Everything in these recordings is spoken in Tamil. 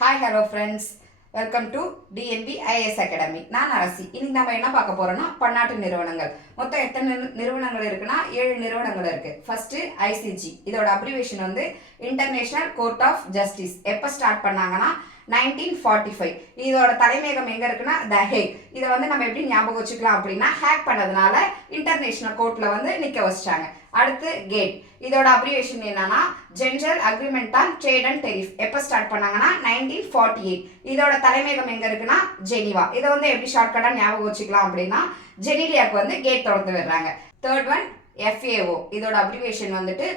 Hi hello friends, welcome to DNB IAS academy. நான் அரசி. இன்னைக்கு நம்ம என்ன பார்க்க போறோம்னா பன்னாட்டு நிறுவனங்கள். மொத்தம் எத்தனை நிறுவனங்கள் இருக்குன்னா 7 நிறுவனங்கள் இருக்கு. ஃபர்ஸ்ட் ஐசிஜி, இதோட அப்ரிவேஷன் வந்து இன்டர்நேஷனல் கோர்ட் ஆஃப் ஜஸ்டிஸ். எப்போ ஸ்டார்ட் பண்ணாங்கன்னா 1945. இதோட தலைமையகம் எங்க இருக்குன்னா த ஹேக். இதை வந்து நம்ம எப்படி ஞாபகம் வச்சுக்கலாம் அப்படின்னா ஹேக் பண்ணதுனால இன்டர்நேஷனல் கோர்ட்ல வந்து நிக்க வச்சிட்டாங்க. அடுத்து கேட், இதோட அப்ரிவேஷன் என்னன்னா general agreement on trade and டெரிஃப். எப்போ ஸ்டார்ட் பண்ணாங்கன்னா 1948. இதோட தலைமையகம் எங்க இருக்குன்னா ஜெனீவா. இதை வந்து எப்படி ஷார்ட்கட்டா ஞாபகம் வச்சுக்கலாம் அப்படின்னா ஜெனீலியாவுக்கு வந்து கேட் தொடர்ந்து வர்றாங்க. தேர்ட் ஒன் FAO, இதோட அப்ரிவேஷன் வந்துட்டு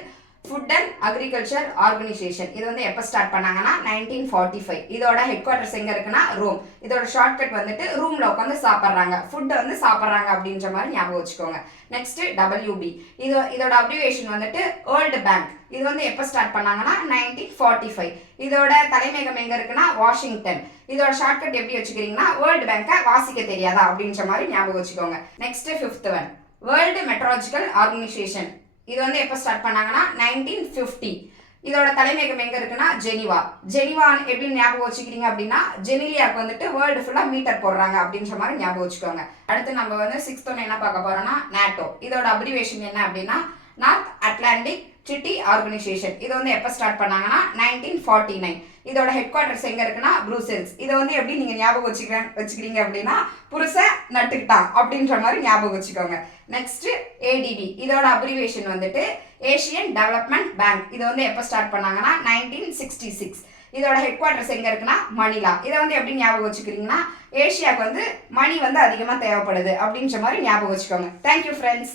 ஃபுட் அண்ட் அக்ரிகல்ச்சர் ஆர்கனைசேஷன். இது வந்து எப்போ ஸ்டார்ட் பண்ணாங்கன்னா 1945. இதோட ஹெட் குவார்டர்ஸ் எங்க இருக்குன்னா ரோம். இதோட ஷார்ட்கட் வந்துட்டு ரூம்ல உட்காந்து சாப்பிட்றாங்க, ஃபுட் வந்து சாப்பிட்றாங்க அப்படின்ற மாதிரி ஞாபகம் வச்சுக்கோங்க. நெக்ஸ்ட் WB, இதோட அப்ரிவேஷன் வந்துட்டு வேர்ல்டு பேங்க். இது வந்து எப்போ ஸ்டார்ட் பண்ணாங்கன்னா 1945. இதோட தலைமையகம் எங்க இருக்குன்னா வாஷிங்டன். இதோட ஷார்ட்கட் எப்படி வச்சுக்கிறீங்கன்னா வேர்ல்டு பேங்கை வாசிக்க தெரியாதா அப்படின்ற மாதிரி ஞாபகம் வச்சுக்கோங்க. Next fifth one world meteorological organisation. இது வந்து எப்போ ஸ்டார்ட் பண்ணாங்கன்னா 1950. இதோட தலைமையகம் எங்க இருக்குன்னா ஜெனீவா. ஜெனீவா எப்படி ஞாபகம் வச்சுக்கிறீங்க அப்படின்னா ஜெனீலியாவுக்கு வந்துட்டு வேர்ல்டு ஃபுல்லா மீட்டர் போடுறாங்க அப்படின்ற மாதிரி ஞாபகம் வச்சுக்கோங்க. அடுத்து நம்ம வந்து 6th ஒன் என்ன பார்க்க போறோம்னா நாட்டோ. இதோட அப்ரிவேஷன் என்ன அப்படின்னா நார்த் அட்லாண்டிக் ட்ரீட்டி ஆர்கனைசேஷன். இது வந்து எப்போ ஸ்டார்ட் பண்ணாங்கன்னா 1949. இதோட ஹெட் குவார்டர்ஸ் எங்க இருக்குன்னா ப்ரூசெல்ஸ். இதை வந்து எப்படி நீங்க ஞாபகம் வச்சுக்கிறீங்க அப்படின்னா புருஷ நட்டுக்கிட்டான் அப்படின்ற மாதிரி ஞாபகம் வச்சுக்கோங்க. நெக்ஸ்ட் ADB, இதோட அப்ரிவேஷன் வந்துட்டு ஏசியன் டெவலப்மெண்ட் பேங்க். இது வந்து எப்போ ஸ்டார்ட் பண்ணாங்கன்னா 1966. இதோட ஹெட் குவார்டர்ஸ் எங்க இருக்குன்னா மணிலா. இதை வந்து எப்படி ஞாபகம் வச்சுக்கிறீங்கன்னா ஏசியாவுக்கு வந்து மணி வந்து அதிகமாக தேவைப்படுது அப்படின்ற மாதிரி ஞாபகம் வச்சுக்கோங்க. Thank you friends.